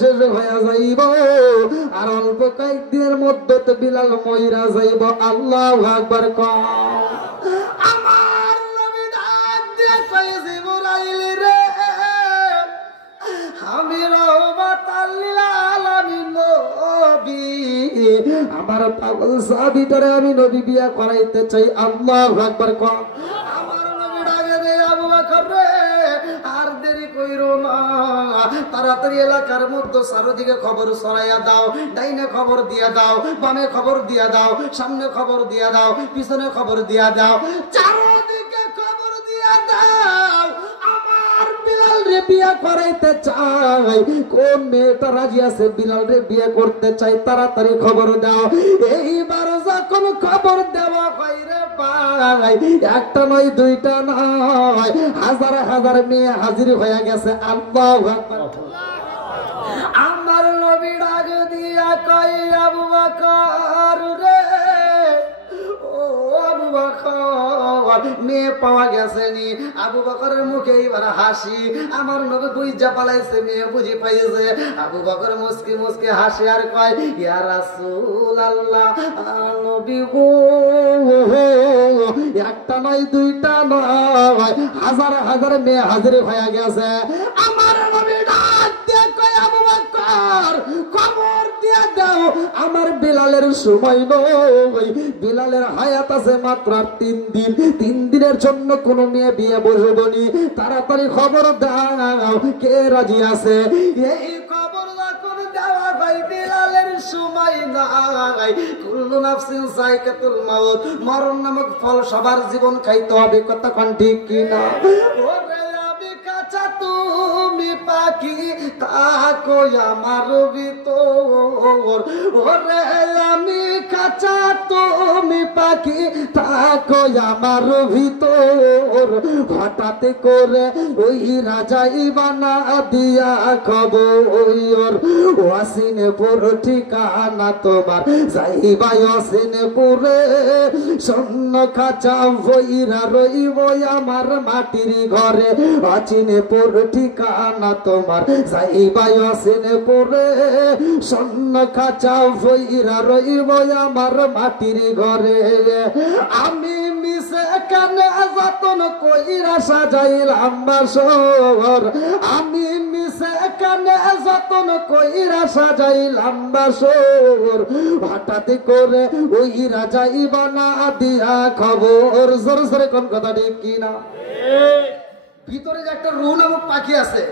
শেষ হয়ে যাইব আর অল্প কয়েকদিনের মধ্যে তো বিলাল মইরা যাইব। আল্লাহু আকবার। আমার নবী ডাক দিয়ে কয় জিবরাইল রে, আমি রহমাতাল লিল আলামিন নবী, আমার পাগল সাহাবীটারে আমি নবী বিয়া করাইতে চাই। আল্লাহু আকবার। আমার নবী ডাকে দে আবু বকর রে, আর দেরি কইরো না, তাড়াতাড়ি এলাকার মধ্যে চারদিকে খবর ছড়াইয়া দাও। ডাইনে খবর দিয়া দাও, বামে খবর দিয়া দাও, সামনে খবর দিয়া দাও, পিছনে খবর দিয়া দাও, চারদিকে খবর দিয়া দাও। আমার বিলাল রে বিয়া করাইতে চাই। কোন মেয়েটা রাজি আছে বিলাল রে বিয়ে করতে চাই, তাড়াতাড়ি খবর দাও। এইবার যখন খবর দেওয়া হয় রে ভাই, একটা নয় দুইটা নয়, হাজার হাজার মেয়ে হাজির হয়ে গেছে। আল্লাহু আকবার। আমার নবী ডাক দিয়া কয় আবু বকর রে, ও আবু বকর, মেয়ে পাওয়া গেছে নি? আবু বকরের মুখে এবার হাসি। আমার নবী বুঝা পালাইছে, মেয়ে বুঝি পাইছে। আবু বকর মুস্কি মুস্কি হাসি আর কয় ইয়া রাসূলুল্লাহ, নবী গো, একটা নয় দুইটা নয়, হাজার হাজার মেয়ে হাজির হয়ে গেছে। আমার নবী ডাক দিয়ে কয় আবু বকর, খবর দিয়ে দাও আমার বিলালের সময় নয়, বিলালের হায়াত আছে মাত্র 3 দিন। 3 দিনের জন্য কোন মেয়ে বিয়ে বসবনি, তাড়াতাড়ি খবর দাও কে রাজি আছে। এই খবর যখন দেওয়া ভাই, বিলালের সময় নাই। কুল্লু নাফসিন যায়কাতুল মাউত, মরণ নামক ফল সবার জীবন খাইতে হবে। কতক্ষণ ঠিক কিনা? ওরে আমি কাঁচা তুমি পাখি, তাকো আমার ভিতর। ওরে আমি কাঁচা তুমি পাখি, তাকো আমার ভিতর। হঠাৎ করে ওই রাজাই বানা দিয়া খবর, ওয়াসিনপুর ঠিকানা তোমার, যাইবা ওয়াসিনপুরে। স্বর্ণ খাঁচা বইরা রইব আমার মাটির ঘরে, ওয়াসিনপুর ঠিকানা তোমার, যাইবা ওয়াসিনপুরে। স্বর্ণ খাঁচা বইরা রইব আমার মাটির ঘরে। আমি মিশে কানে যতন কইরা সাজাইলাম বাসর, আমি মিশে কানে যতন কইরা সাজাইলাম বাসর। হঠাৎ করে ওই রাজাই বানা দিয়া খবর। জোর জোরে কোন কথা ঠিক কিনা? ভিতরে যে একটা রুহ নামক পাখি আছে,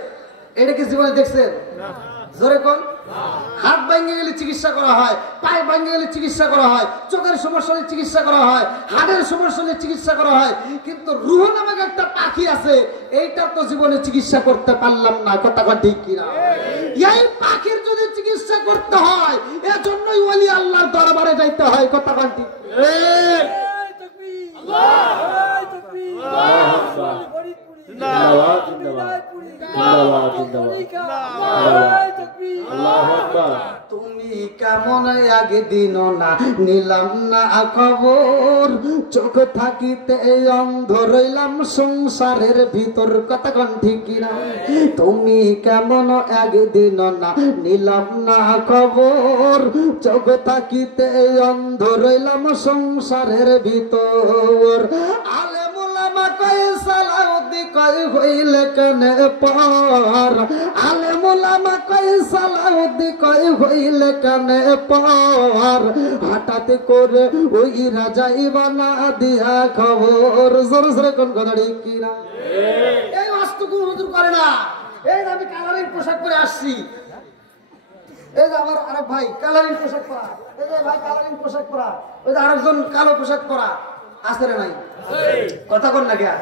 এটা কি জীবনে দেখছেন? জোরে কোন? হাত ভাঙে গেলে চিকিৎসা করা হয়, পায়ে ভাঙে গেলে চিকিৎসা করা হয়, চোখের সমস্যা হলে চিকিৎসা করা হয়, হাড়ের সমস্যা হলে চিকিৎসা করা হয়, কিন্তু রুহ নামক একটা পাখি আছে, এইটা তো জীবনে চিকিৎসা করতে পারলাম না। কথা ঠিক কিনা? এই পাখির যদি চিকিৎসা করতে হয়, এজন্যই ওলি আল্লাহর দরবারে যাইতে হয়। কথা ঠিক? তুমি কেমন আগে দিন না নিলাম না খবর, চোখ থাকিতে অন্ধ রইলাম সংসারের ভিতর। কথা কোন ঠিক কিনা? তুমি কেমন আগে দিন না নিলাম না খবর, চোখ থাকিতে অন্ধ রইলাম সংসারের ভিতর। আলে মোলামা কয় সালাউদ্দি কয় হইলে কেনে পার, আলে মোলামা কয় সালাউদ্দি কয় হইলে কেনে পার। হঠাৎ করে ওই রাজাই বানা দিয়া খবর। জোর জোরে কোন কথা ঠিক কিনা? এই অস্তুকু হুজুর করে না। এই আমি কালারিং পোশাক পরে আসছি, এই যে আমার আরেক ভাই কালারিং পোশাক পরা, এই যে ভাই কালারিং পোশাক পরা, ওই যে আরেকজন কালো পোশাক পরা আছে রে নাই? কথা কোন না গিয়া?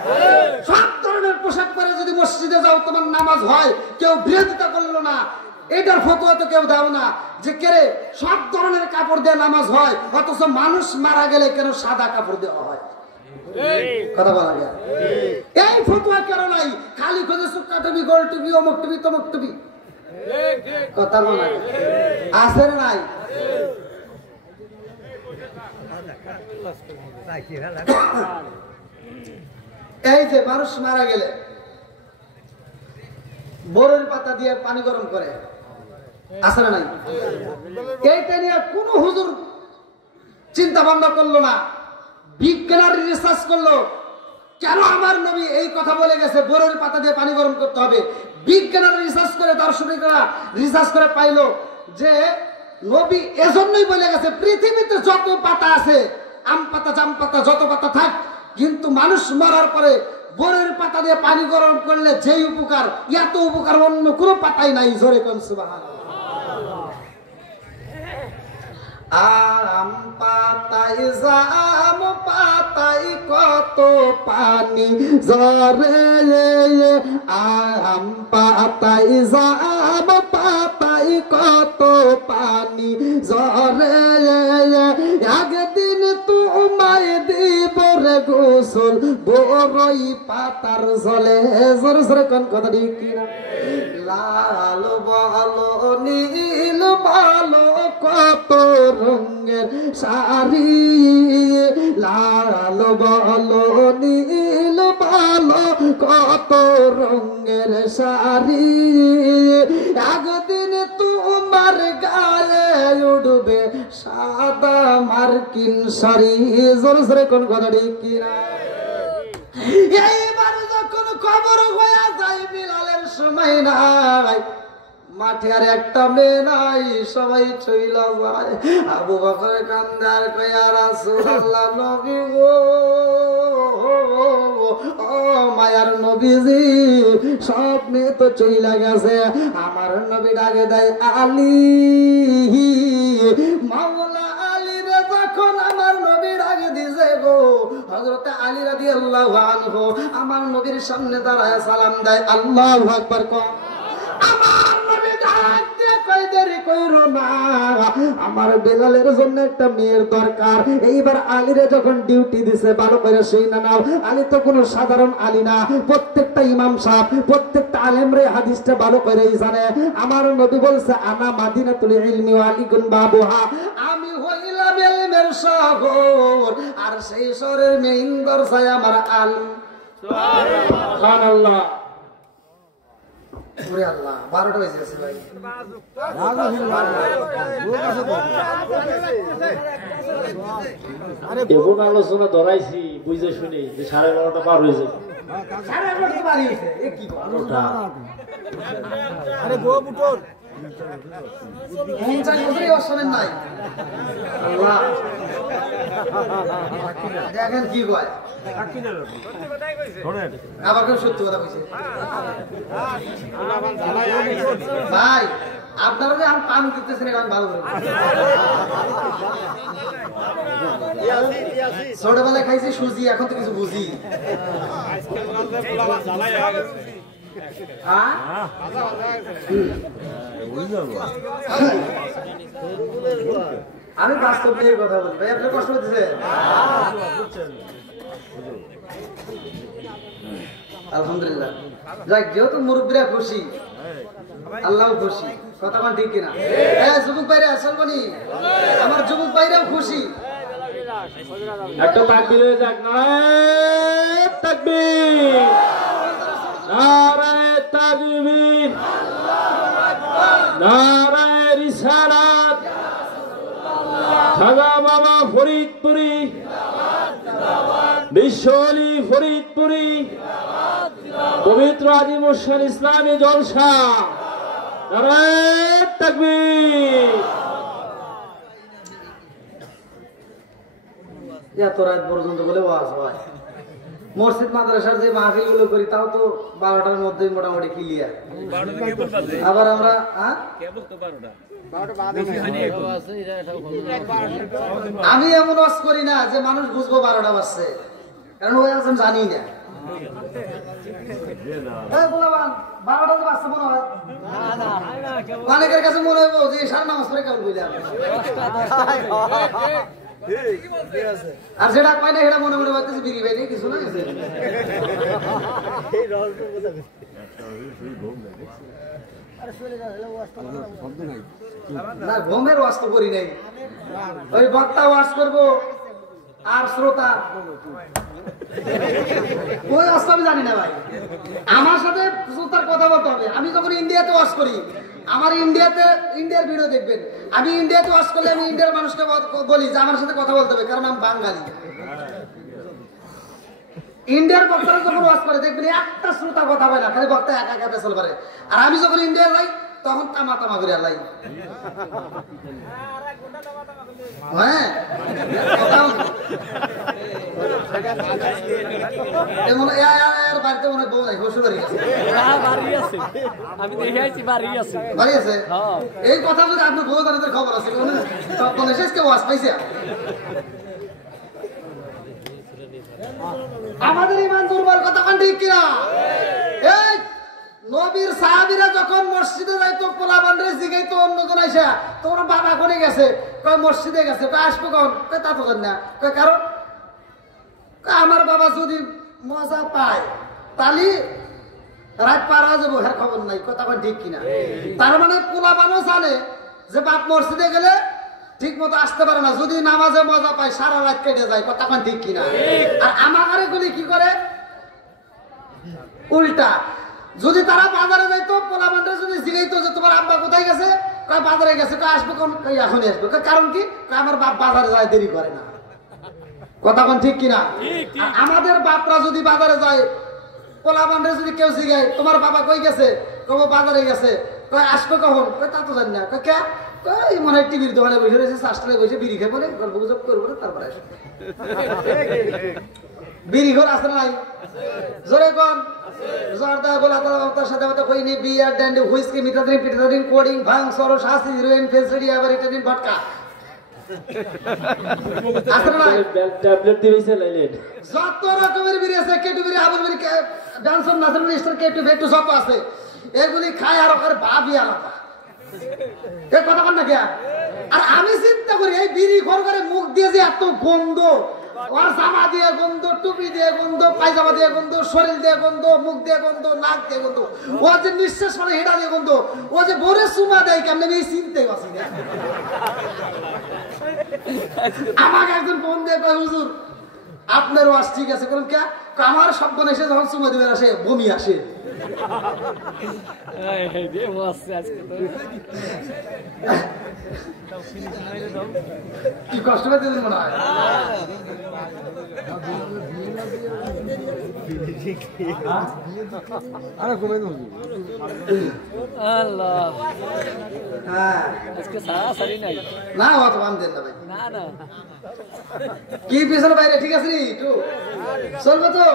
সব ধরনের পোশাক পরে যদি মসজিদে যাও তোমার নামাজ হয়, কেউ বিরোধিতা করলো না, এটার ফতোয়া তো কেউ দাও না যে কেরে সব ধরনের কাপড় দিয়ে নামাজ হয়, অথচ মানুষ মারা গেলে কেন সাদা কাপড় দেওয়া হয়? কথা বলা গিয়া? এই ফতোয়া কেন নাই? খালি খোঁজে সুক্কা টুপি, গোল টুপি, অমুক টুপি, তমুক টুপি। কথা বলা আছে নাই? এই যে মানুষ মারা গেলে বরের পাতা দিয়ে পানি গরম করে, আছে না নাই? এইটা নিয়ে কোনো হুজুর চিন্তা ভাবনা করলো না, বিজ্ঞানের রিসার্চ করলো কেন আমার নবী এই কথা বলে গেছে বরের পাতা দিয়ে পানি গরম করতে হবে। বিজ্ঞানের রিসার্চ করে, দার্শনিকরা রিসার্চ করে পাইলো যে নবী এজন্যই বলে গেছে পৃথিবীতে যত পাতা আছে, আম পাতা, জাম পাতা, যত পাতা থাক, কিন্তু মানুষ মরার পরে বরের পাতা দিয়ে পানি গরম করলে যেই উপকার, এত উপকার অন্য কোনো পাতাই নাই। জোরে কোন সুবহানাল্লাহ। আম পাতাই জাম পাতাই কত পানি জরে, আম পাতাই জাম পাতাই কত পানি জরে, একদিন তোমায় দিব রে গোসল বড়ই পাতার জলে। জোরে জোরে কোন কথা ঠিক কিনা? লাল বলো নীল বলো কত রঙের শাড়ি, লাল বলো নীল বলো কত রঙের শাড়ি, একদিন তোমার গায়ে উঠবে সাদা মার্কিন শাড়ি। জোরে জোরে কোন কথা ঠিক কিনা? এইবার যখন খবর হয়ে যায় বিলালের সময় নাই, মাঠে আর একটা মেয়ে নাই, সবাই চইলা যায়। আবু বকর কান্দার কয়া রাসূলুল্লাহ নবী গো, ও মায়ার নবীজি, সব মেয়ে তো চইলা গেছে। আমার নবী ডাকে দেয় আলী, মাওলা আলী রে, যখন আমার নবী ডাকে দিছে গো, হযরত আলী রাদিয়াল্লাহু আনহু আমার নবীর সামনে দাঁড়ায় সালাম দেয়। আল্লাহু আকবার কও। আমার নবী ডাক দিয়ে কই দেরি কইরো না, আমার বেলালের জন্য একটা মেয়ের দরকার। এইবার আলীরে যখন ডিউটি দিছে ভালো করে সেই না নাও। আলী তো কোনো সাধারণ আলী না, প্রত্যেকটা ইমাম সাহেব, প্রত্যেকটা আলেমরে হাদিসটা ভালো করেই জানে। আমার নবী বলছে আনা মাদিনাতুল ইলমি ওয়া আলীকুন বাবুহা, আমি হইলাম ইলমের শহর, আর সেই শহরের মেইন দরজায় আমার আলী। সুবহানাল্লাহ। ওরে আল্লাহ, 12টা বেজে গেছে ভাই। আরে এমন আলোচনা ধরাইছি বুঝে শুনি যে 12:30 পার হয়েছে। 11:30 পার হয়েছে, এ কি কথা? আরে গো বুটর মন চাই ওরে অসরেন নাই। আল্লাহ দেখেন কি কয়, আবার কেউ সত্যি কথা কইছে ভাই। আপনারা যে আমি পানি দিতেছেন এটা আমি ভালো করে ছোটবেলায় খাইছি সুজি, এখন তো কিছু বুঝি। আমি বাস্তব নিয়ে কথা বলি ভাই, আপনি কষ্ট হচ্ছে। আলহামদুলিল্লাহ, যাক, যেহেতু মুরব্বীরা খুশি, আল্লাহ খুশি, কথা বল ঠিক কিনা? হ্যাঁ, যুবক ভাইরা আসলবনি, আমার যুবক ভাইরাও খুশি। একটা তাকবীর হয়ে যাক, নারায়ে তাকবীর, নারায়ে তাকবীর, নারায়ে রিসালাত, খাজা বাবা ফরিদপুরি, বিশ্বলি ফরিদপুরি, পবিত্র আজিমুসান ইসলামী জলসা, নারায়ে তাকবীর। এত রাত পর্যন্ত বলে ওয়াজ হয়। মসজিদ মাদ্রাসার যে মাহফিল গুলো করি তাও তো 12টার মধ্যেই মোটামুটি ক্লিয়ার। আবার আমরা আমি এমন ওয়াজ করি না যে মানুষ বুঝবো 12টা বাজছে, কারণ ওই আজ আমি জানি না। 12টা বাজছে মনে হয়, অনেকের কাছে মনে হইব যে সারা নামাজ পড়ে কেমন বললাম, আর যেটা পাই না সেটা মনে মনে ভাবতেছি বিক্রি পাই কিছু না। না, ঘুমের ওয়াজ তো করি নাই, ওই বক্তা ওয়াজ করবো আর শ্রোতা ওই ওয়াজ আমি জানি না ভাই। আমার সাথে শ্রোতার কথা বলতে হবে। আমি যখন ইন্ডিয়াতে ওয়াজ করি আমার ইন্ডিয়ার ভিডিও দেখবেন। আমি ইন্ডিয়াতে ওয়াজ করলে আমি ইন্ডিয়ার মানুষকে বলি যে আমার সাথে কথা বলতে হবে, কারণ আমি বাঙালি। ইন্ডিয়ার বক্তারা যখন ওয়াজ করে দেখবেন একটা শ্রোতা কথা বলে না, খালি বক্তা একা একা পেছল পারে। আর আমি যখন ইন্ডিয়া যাই তখন তামা তামা করে লাই। হ্যাঁ, বাড়িতে মনে বউ নাই, শ্বশুর বাড়ি আছে। বাড়ি আছে। এই কথা যদি আপনার বউ তাদের খবর আছে, তখন এসে কেউ ওয়াজ পাইছে। আমাদের ইমান দুর্বল, কথা কোন ঠিক কিনা? এই নবীর সাহাবীরা যখন মসজিদে যাইতো পোলাপানরে জিগাইতো অন্যজন আইসা, তোমার বাবা কোনে গেছে? কয় মসজিদে গেছে। কয় আসবো কখন? কয় তা তো জানি না। কয় কারণ? আমার বাবা যদি মজা পায় তাহলে রাত পার হয়ে যাবো, হ্যাঁ খবর নাই। কথা কোন ঠিক কিনা? তার মানে পোলাপানও জানে যে বাপ মসজিদে গেলে ঠিক মতো আসতে পারে না, যদি নামাজে মজা পায় সারা রাত কেটে যায়। কথা কোন ঠিক কিনা? আর আমাদের গুলি কি করে? উল্টা। যদি তারা বাজারে যাইতো, পোলাপানরা যদি জিগাইতো যে তোমার আব্বা কোথায় গেছে? কয় বাজারে গেছে। কয় আসবো কোন? এখনই আসবো। কারণ কি? আমার বাপ বাজারে যায়, দেরি করে না। কথা কোন ঠিক কিনা? আমাদের বাপরা যদি বাজারে যায়, পোলাপানরা যদি কেউ জিগায় তোমার বাবা কই গেছে? কব বাজারে গেছে। কয় আসবো কখন? কয় তা তো জানি না। কয় কে? কই মনে হয় টিভির দোকানে বসে রয়েছে, চাষটালে বসে বিড়ি খেয়ে বলে গল্প গুজব করবো, তারপরে আসবে। বিড়ি ঘর আছে নাই? জোরে কোন? জর্দা গোলা তার সাথে কথা কইনি, বিয়ার ড্যান্ডি হুইস্কি মিটাদিন পিটাদিন কোডিং ভাং সরস হাসি হিরোইন ফেসডি আবার ইটাদিন ভটকা আছে নাই? ট্যাবলেট দিয়েছে লাইলেন। যত রকমের বিড়ি আছে, কেটু বিড়ি, আবুল বিড়ি, ডান্সর নাসরুল স্টার, কেটু ভেটু যত আছে, এগুলি খায় আর ওখানে ভাবই আলাদা। এই কথা বল না কে? আর আমি চিন্তা করি এই বিড়ি ঘর করে মুখ দিয়ে যে এত গন্ধ, ওর জামা দিয়ে গন্ধ, টুপি দিয়ে গন্ধ, পায়জামা দিয়ে গন্ধ, শরীর দিয়ে গন্ধ, মুখ দিয়ে গন্ধ, নাক দিয়ে গন্ধ, ও যে নিঃশ্বাস মানে হেঁটা দিয়ে গন্ধ, ও যে ভোরে সুমা দেয় কেমন আমি চিনতে পারছি না। আমাকে একজন ফোন দিয়ে কয় হুজুর আপনার ওয়াজ ঠিক আছে, কারণ কে? আমার শব্দ এসে যখন সুমা দিবে আসে বমি আসে। কি কষ্ট পাইতে মনে হয়? না অত বান দেন না ভাই, কি পিছনে বাইরে ঠিক আছে নি একটু চলবে তো?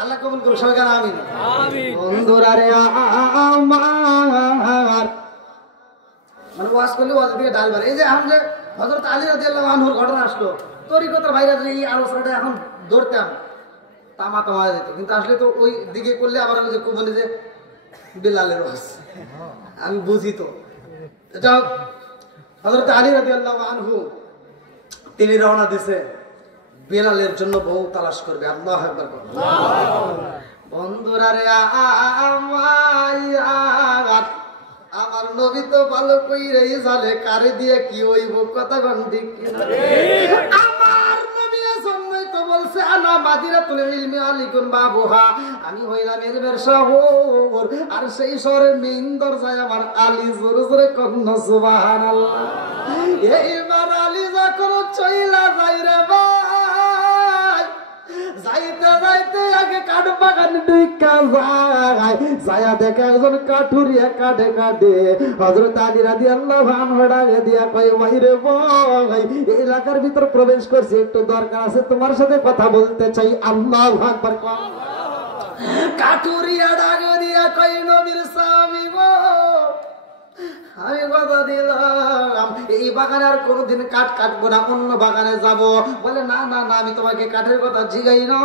আল্লাহ কবুল করুন সবাই, গান আমিন। বন্ধুরা রে আমার, মানে ওয়াজ করলে ওয়াজ দিয়ে ডাল বাড়ে। এই যে এখন যে হযরত আলী রাদিয়াল্লাহু আনহুর ঘটনা আসলো, তরিকতের ভাইরা যে এই আলোচনাটা এখন ধরতাম তামা তামা যেত, কিন্তু আসলে তো ওই দিকে করলে আবার আমি যে কোমনে যে বেলালের ওয়াজ আমি বুঝি তো। এটা হযরত আলী রাদিয়াল্লাহু আনহু তিনি রওনা দিছে বেলালের জন্য বউ তালাশ করবে। আল্লাহু আকবার। বন্ধুরা রে আমার নবী তো ভালো কইরে জালে কারে দিয়ে কি হইব, কথা কোন ঠিক কিনা? আমার নবী জন্মই তো বলছে আনা মাদিরাতুল ইলমি আলিকুন বাবুহা, আমি হইলাম ইলমের শহর, আর সেই শহরের মেইন দরজায় আমার আলী। জোরে জোরে কোন সুবহানাল্লাহ। এইবার আলী যখন চইলা যাই রে ভাই, যাইতে যাইতে আগে কাঠ বাগান ঢুকা যায়, যায়া দেখে একজন কাঠুরিয়া কাঠে কাটে হযরত আলী রাদিয়াল্লাহু আনহু ডাকে দিয়া কয় ভাই রে ভাই, এই এলাকার ভিতর প্রবেশ করছি, একটু দরকার আছে, তোমার সাথে কথা বলতে চাই। আল্লাহু আকবার। কাঠুরিয়া ডাকে দিয়া কয় নবীর সাহাবী গো, আমি কথা দিলাম এই বাগানে আর কোনোদিন কাঠ কাটবো না, অন্য বাগানে যাব। বলে না না না, আমি তোমাকে কাঠের কথা জিগাই না,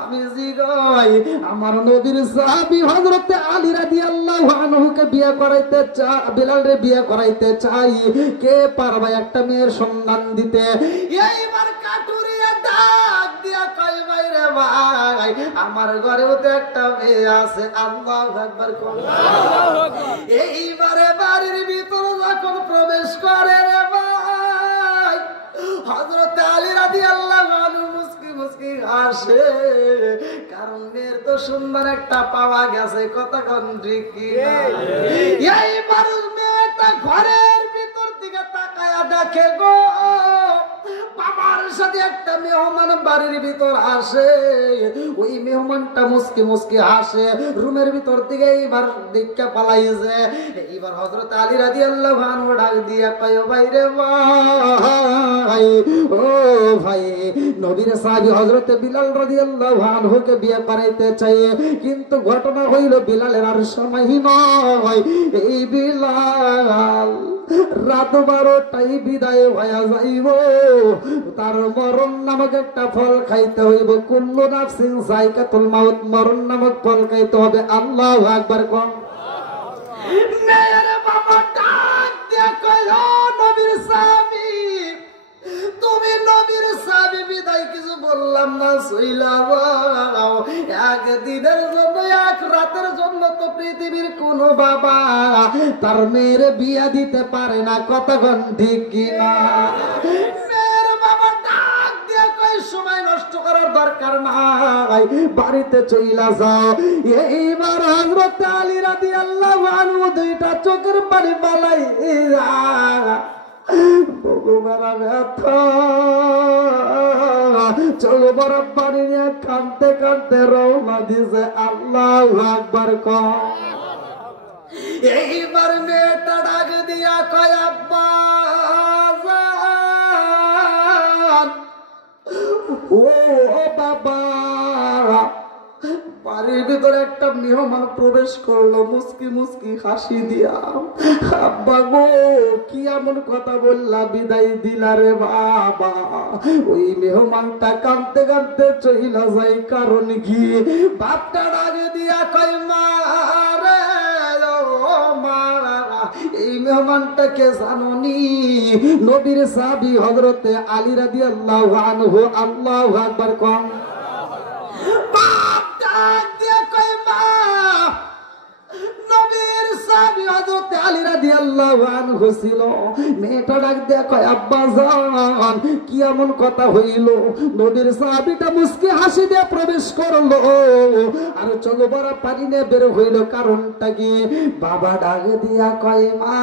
আমি জিগাই আমার নবীর সাহাবী হযরত আলী রাদিয়াল্লাহু আনহুকে বিয়ে করাইতে চাই, বেলালরে বিয়ে করাইতে চাই, কে পারবে একটা মেয়ের সন্ধান দিতে? এইবার কাঠুরিয়া ডাক দিয়া কই ভাই রে ভাই, আমার ঘরেও তো একটা মেয়ে আছে। আল্লাহু আকবার। এইবারে বাড়ির ভিতরে যখন প্রবেশ করে রে ভাই, হযরত আলী রাদিয়াল্লাহু আনহু মুস্কি মুস্কি হাসে, কারণ মেয়ের তো সুন্দর একটা পাওয়া গেছে, কতক্ষণ ঠিক কি না? এইবার মেয়েটা ঘরের ভিতর দিকে তাকায়া দেখে গো বাবার সাথে একটা মেহমান বাড়ির ভিতর আসে। ওই মেহমানটা মুসকি মুসকি হাসে, রুমের ভিতর দিকে এইবার দীক্ষা পালাইছে। এইবার হযরত আলী রাদিয়াল্লাহু আনহু ডাক দিয়া কয়, ভাই রে ভাই, ও ভাই, নবীর সাহাবী হযরত বিলাল রাদিয়াল্লাহু আনহুকে বিয়ে করাইতে চাই, কিন্তু ঘটনা হইল বিলালের আর সময় নয়। এই বিলাল রাত 12টায় বিদায় হইয়া যাইব, তার মরণ নামক একটা ফল খাইতে হইব। কুল্লু নাফসিন যায়কাতুল মাউত, মরণ নামক ফল খাইতে হবে। আল্লাহু আকবার কোন। মেয়ের বাবা ডাক দিয়া কয়, ও নবীর সাহাবী, তুমি নবীর সাহাবী বিদায় কিছু বললাম না, সইলা যাও। একদিনের জন্য, এক রাতের জন্য তো পৃথিবীর কোন বাবা তার মেয়ের বিয়া দিতে পারে না, কতক্ষণ ঠিক কিনা? মেয়ের বাবা ডাক দিয়া কয়, সময় নষ্ট করার দরকার নাই, বাড়িতে চইলা যাও। এইবার হযরত আলী রাদিয়াল্লাহু আনহু দুইটা চোখের পানি বালাই চলো বরফ পানি নিয়ে কাঁদতে কাঁদতে রওনা দিছে। আল্লাহু আকবার কও। এইবার মেয়েটা ডাক দিয়া কয়, আব্বা ও বাবা, বাড়ির ভিতরে একটা মেহমান প্রবেশ করলো মুস্কি মুস্কি হাসি দিয়া। আব্বা গো, কি এমন কথা বললা, বিদায় দিলা রে বাবা? ওই মেহমানটা কাঁদতে কাঁদতে চইলা যায়, কারণ কি? বাপটা ডাকে দিয়া কয়, মা রে ও মা, এই মেহমানটাকে জানোনি? নবীর সাহাবী হযরতে আলী রাদিয়াল্লাহু আনহু। আল্লাহু আকবার কোন। বাপ ডাক দিয়া কয়, মা, নবীর সাহাবী হযরত আলী রাদিয়াল্লাহু আনহু ছিল। মেয়েটা ডাক দিয়া কয়, আব্বা জান, কি এমন কথা হইল? নবীর সাহাবীটা মুস্কি হাসি দিয়ে প্রবেশ করলো আর চোখ ভরা পানি নিয়ে বের হইল, কারণটা কি? বাবা ডাক দিয়া কয়, মা,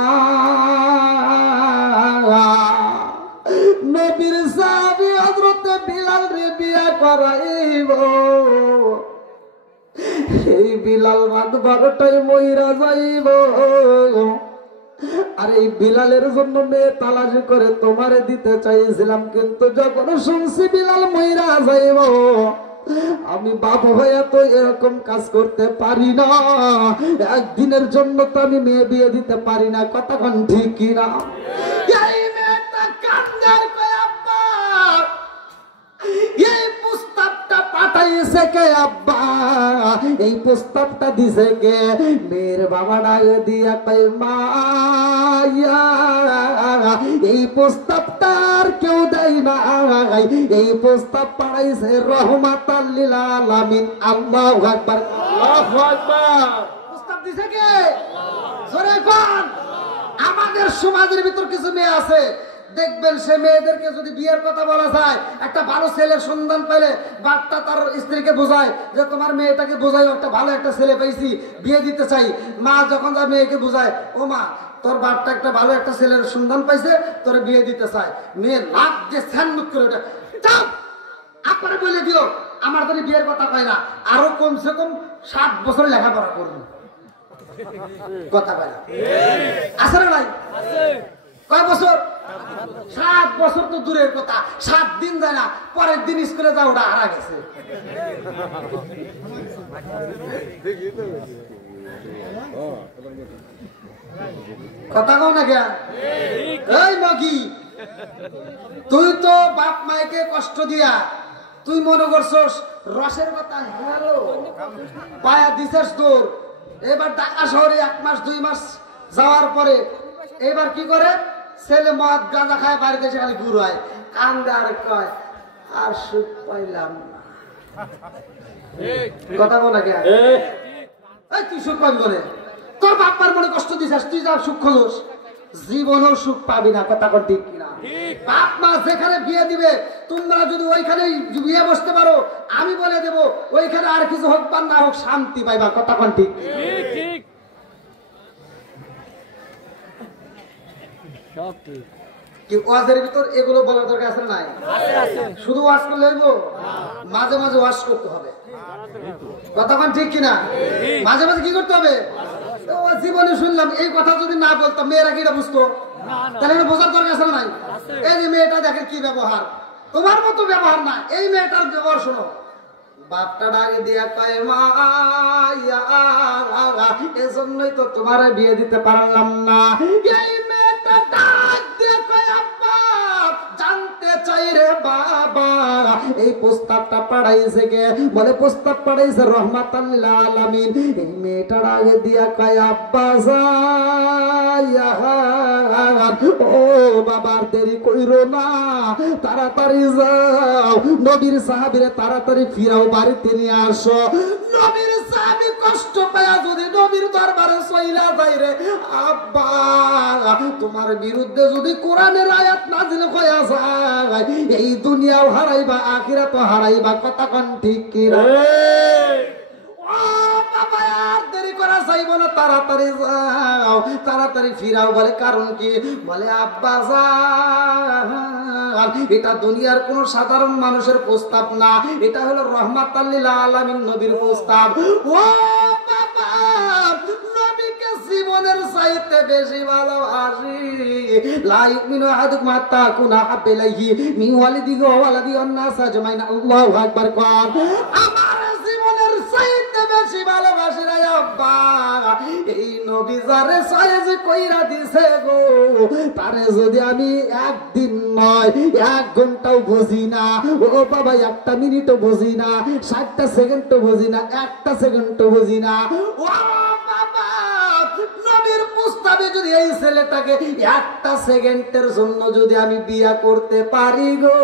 নবীর সাহাবী হযরত বিলাল রে বিয়া করাইব। এই বিলাল রাত 12টায় মইরা যাইব। আর এই বিলালের জন্য মেয়ে তালাশ করে তোমারে দিতে চাইছিলাম, কিন্তু যখন শুনছি বিলাল মইরা যাইব, আমি বাপ হইয়া তো এরকম কাজ করতে পারি না। একদিনের জন্য তো আমি মেয়ে বিয়ে দিতে পারি না, কতক্ষণ ঠিক কিনা? এই মেয়েটা কান্দার কয়, আব্বা, এই প্রস্তাবটা পাঠাইছে কে? আব্বা, এই প্রস্তাবটা দিছে কে? মেয়ের বাবা ডাক দিয়া কয়, মা, এই প্রস্তাবটা আর কেউ দেয় না, এই প্রস্তাব পাঠাইছে রহমাতাল লিল আলামিন। আল্লাহু আকবার। আল্লাহু আকবার। প্রস্তাব দিছে কে? জোরে কোন। আমাদের সমাজের ভিতর কিছু মেয়ে আছে, দেখবেন সে মেয়েদেরকে যদি বিয়ের কথা বলা যায়, একটা ভালো ছেলের সন্ধান পেলে বাপটা তার স্ত্রীকে বোঝায় যে তোমার মেয়েটাকে বোঝাই, একটা ভালো একটা ছেলে পেয়েছি, বিয়ে দিতে চাই। মা যখন তার মেয়েকে বোঝায়, ও মা, তোর বাপটা একটা ভালো একটা ছেলের সন্ধান পাইছে, তোর বিয়ে দিতে চায়। মেয়ে লাভ দিয়ে স্যান্ডুক করে ওটা, চাপ আপনারা বলে দিও আমার যদি বিয়ের কথা কয় না, আরো কমসে কম 7 বছর লেখাপড়া করবো, কথা কয় না? আছে না নাই? কয় বছর? 7 বছর তো দূরের কথা, 7 দিন যায় না, পরের দিন স্কুলে যা ওটা হারা গেছে। কথা কও না কেন? এই মগি, তুই তো বাপ মাইকে কষ্ট দিয়া তুই মনে করছস রসের কথা হ্যালো পায়া দিছস তোর। এবার ঢাকা শহরে 1 মাস 2 মাস যাওয়ার পরে এবার কি করে? ছেলে মদ গাঁজা খায়, বাড়িতে এসে খালি ঘুরায়, কান্দে আর কয় আর সুখ পাইলাম না। কথা বল না কেন? এই তুই সুখ পাবি করে? তোর বাপ মার মনে কষ্ট দিছিস, তুই যা সুখ খোঁজস, জীবনেও সুখ পাবি না। কথা কর ঠিক কিনা? বাপ মা যেখানে বিয়ে দিবে তোমরা যদি ওইখানে বিয়ে বসতে পারো, আমি বলে দেব ওইখানে আর কিছু হোক বা না হোক শান্তি পাইবা। কথা কোন ঠিক? কি ওয়াজের ভিতর এগুলো বলার দরকার আছে নাই? শুধু ওয়াজ করলে হইব? মাঝে মাঝে ওয়াজ করতে হবে। কথা কোন ঠিক কিনা? মাঝে মাঝে কি করতে হবে? জীবনে শুনলাম এই কথা যদি না বলতাম মেয়েরা কি এটা বুঝতো? তাহলে এটা বোঝার দরকার আছে নাই? এই যে মেয়েটা দেখেন কি ব্যবহার, তোমার মতো ব্যবহার না, এই মেয়েটার ব্যবহার শোনো। বাপটা ডাকে দিয়া কয় মা, এজন্যই তো তোমার বিয়ে দিতে পারলাম না। এই মেয়েটা ডাক দিয়া কয় আব্বা, জানতে চাই রে বাবা এই প্রস্তাবটা পাঠাইছে কে? বলে প্রস্তাব পাঠাইছে রহমাতাল লিল আলামিন। এই মেয়েটা ডাকে দিয়া কয় আব্বা ও বাবা দেরি কইরো না, তাড়াতাড়ি যাও, নবীর সাহাবীরে তাড়াতাড়ি ফিরাও, বাড়িতে নিয়ে আসো। নবীর সাহাবী কষ্ট পায়া যদি নবীর দরবারে চইলা যায় রে আব্বা, তোমার বিরুদ্ধে যদি কোরআনের আয়াত নাযিল হইয়া যায়, এই দুনিয়াও হারাইবা আখিরাতও হারাইবা। কথা কোন ঠিক কি রে? দেরি করা যাইব না, তাড়াতাড়ি যাও, তাড়াতাড়ি ফিরাও। বলে কারণ কি? বলে আব্বা এটা দুনিয়ার কোন সাধারণ মানুষের প্রস্তাব না, এটা হলো রহমাতাল লিল আলামিন নবীর প্রস্তাব। ও বাবা, নবীকে জীবনের চাইতে বেশি ভালোবাসি। লা ইউমিনু আহাদুকুম হাত্তা আকুনা আহাব্বা ইলাইহি মিন ওয়ালিদিহি ওয়া ওয়ালাদিহি ওয়ান নাস আজমাইন। আল্লাহু আকবার। কর আমার জীবনের চাইতে বেশি ভালোবাসি রে আব্বা এই নবী যারে সাইজ কইরা দিছে গো, তারে যদি আমি একদিন নয় 1 ঘন্টাও বুঝি না, ও বাবা 1টা মিনিটও বুঝি না, 60টা সেকেন্ডও বুঝি না, 1টা সেকেন্ডও বুঝি না, ও বাবা নবীর প্রস্তাবে যদি এই ছেলেটাকে 1টা সেকেন্ডের জন্য যদি আমি বিয়া করতে পারি গো,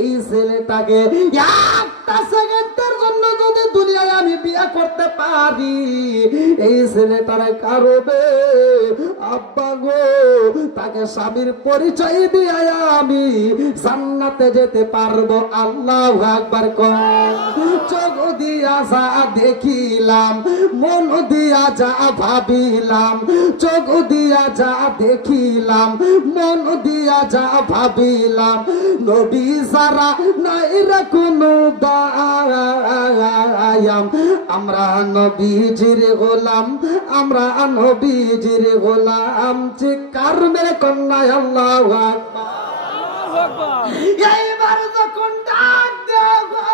এই ছেলেটাকে 1টা সেকেন্ডের জন্য যদি দুনিয়ায় আমি বিয়া করতে পারি, এই ছেলেটারে কারবে আব্বা গো তাকে স্বামীর পরিচয় দিয়ে আমি জান্নাতে যেতে পারবো। আল্লাহু আকবার। চোখ দিয়া যা দেখিলাম, মন দিয়া যা ভাবিলাম, চোখ দিয়া যা দেখিলাম, মন দিয়া যা ভাবিলাম, নবী সারা নাই রে কোনো দায়াম। আমরা নবীজির গোলাম, আমরা নবীজির গোলাম, চিৎকার মেরে কন্যা আল্লাহু আকবার। এইবার যখন ডাক দেওয়া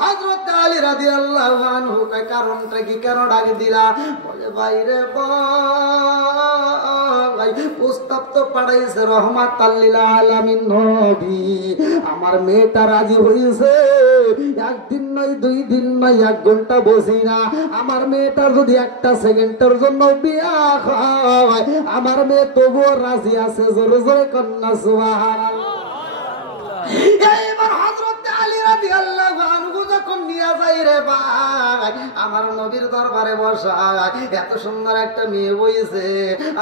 হযরত আলী রাদিয়াল্লাহু আনহু কয় কারণটা কি, কেন ডাক দিলা? বলে ভাইরে ভাই প্রস্তাব তো পাঠাইছে রহমাতাল লিল আলামিন নবী, আমার মেয়েটা রাজি হইছে, 1 দিন নয় 2 দিন নয় 1 ঘন্টা বসি না, আমার মেয়েটার যদি 1টা সেকেন্ডের জন্য বিয়া হয়, আমার মেয়ে তবুও রাজি আছে। জোরে জোরে কন্যা সুবহানাল্লাহ। এইবার হযরত আলী রাদিয়াল্লাহু আনহু যখন নিয়ে যায় রে ভাই আমার নবীর দরবারে বসায়, এত সুন্দর একটা মেয়ে বইছে,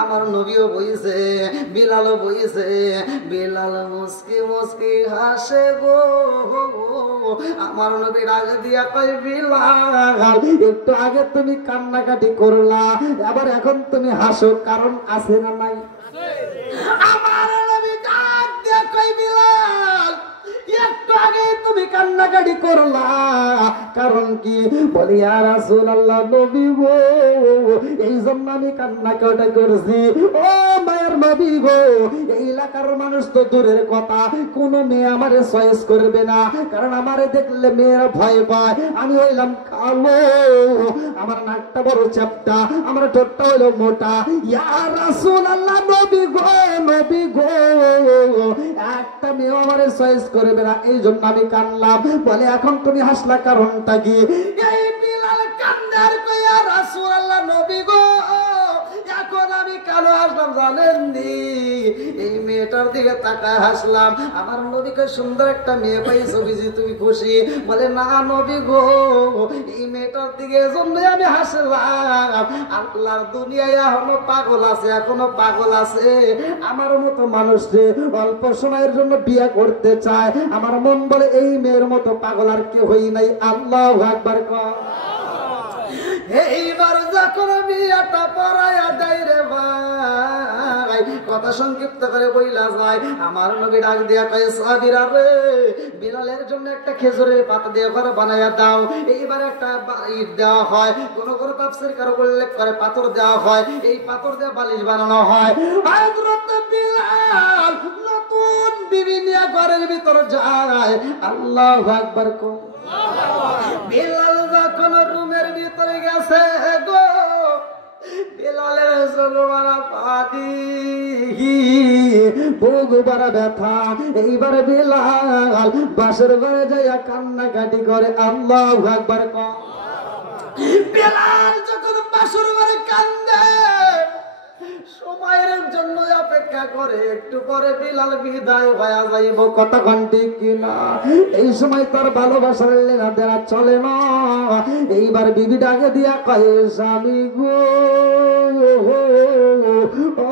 আমার নবীও বইছে, বিলালও বইছে, বিলাল মুস্কি মুস্কি হাসে গো। আমার নবী ডাক দিয়া কয় বিলাল একটু আগে তুমি কান্নাকাটি করলা, আবার এখন তুমি হাসো, কারণ আছে না নাই? আমার নবী ডাক দিয়া কয় বিলাল একটু আগে তুমি কান্নাকাটি করলা, কারণ কি? বলি ইয়া রাসূলুল্লাহ নবী গো এই জন্য আমি কান্নাকাটি করছি। ও মায়ের নবী গো, এই এলাকার মানুষ তো দূরের কথা, কোনো মেয়ে আমারে চয়েস করবে না, কারণ আমারে দেখলে মেয়েরা ভয় পায়। আমি হইলাম কালো, আমার নাকটা বড় চ্যাপ্টা, আমার ঠোঁটটা হইলো মোটা। ইয়া রাসূলুল্লাহ নবী গো, নবী গো একটা মেয়ে আমারে চয়েস করবে না, এই জন্য আমি কানলাম। বলে এখন তুমি হাসলা কারণটা কি? এই বিলাল কান্দার কইয়া রাসূলুল্লাহ নবী গো এখন আমি কেন হাসলাম জানেননি? এই মেয়েটার দিকে তাকায় হাসলাম। আমার নবীকে সুন্দর একটা মেয়ে পাইছো বুঝি তুমি খুশি? বলে না নবী গো, এই মেয়েটার দিকে এজন্য আমি হাসলাম। আল্লাহর দুনিয়ায় এখনো পাগল আছে, এখনো পাগল আছে আমার মতো মানুষকে অল্প সময়ের জন্য বিয়ে করতে চায়। আমার মন বলে এই মেয়ের মতো পাগল আর কেউ হই নাই। আল্লাহু আকবার কর। এইবার যখন বিয়েটা পড়াইয়া দেয় রে ভাই, কথা সংক্ষিপ্ত করে বইলা যায়, আমার নবী ডাক দিয়া কয় সাহাবীরা রে, বিলালের জন্য একটা খেজুরের পাতা দিয়ে ঘর বানাইয়া দাও। এইবার একটা ইট দেওয়া হয়, কোন কোন তাফসীর কারো উল্লেখ করে পাথর দেওয়া হয়, এই পাথর দিয়ে বালিশ বানানো হয়। হযরত বিলাল নতুন বিবি নিয়ে ঘরের ভিতর যায়। আল্লাহু আকবার কও। বিলাল যখন রুমের ভিতরে গেছে গো, বিলালের সগবারা পাদি বুক বাড়া ব্যথা। এইবার বিলাল বাসর ঘরে যাইয়া কান্নাকাটি করে। আল্লাহু আকবার কও। বিলাল যখন বাসর ঘরে কান্দে, সময়ের জন্য অপেক্ষা করে, একটু পরে বিলাল বিদায় হয়ে যাইব। কথা ঠিক কিনা? এই সময় তার ভালোবাসার লেনা দেনা চলে না। এইবার বিবি ডাকে দিয়া কয় স্বামী গো, ও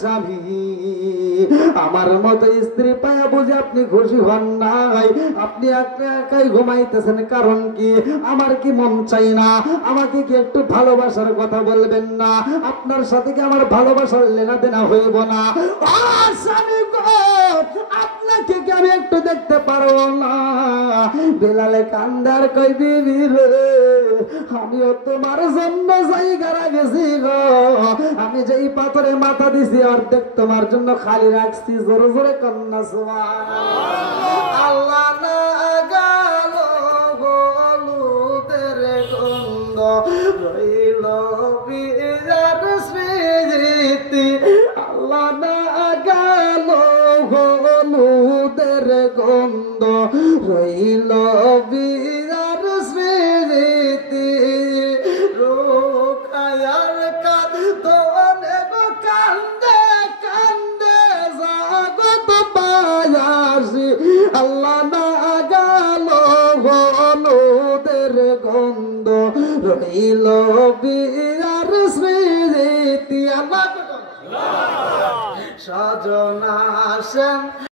স্বামী, আমার মতো স্ত্রী পায়া বুঝে আপনি খুশি হন নাই? আপনি একা একাই ঘুমাইতেছেন, কারণ কি? আমার কি মন চাই না? আমাকে কি একটু ভালোবাসার কথা বলবেন না? আপনার সাথে কি আমার ভালোবাসার লেনা দেনা হইব না? ও স্বামী গো, আপনাকে কি আমি একটু দেখতে পারবো না? বেলালে কান্দার কই বিবি রে, আমিও তোমার জন্য জায়গা রাখেছি গো। আমি যেই পাথরে মাথা দিছি অর্ধেক তোমার জন্য খালি রাখছি। জোরে জোরে কন্যা সুবহানাল্লাহ। আল্লাহ না গেল হলুদের গন্ধ রইল বিয়ার স্মৃতি। আল্লাহ না গেল হলুদের গন্ধ রইল বিয়ার স্মৃতি। রোকায়ার কাঁদনে গো কান্দে কান্দে জগৎ বায়াসি। আল্লাহ না গেল হলুদের গন্ধ রইল বিয়ার স্মৃতি। আল্লাহ সজনা সেন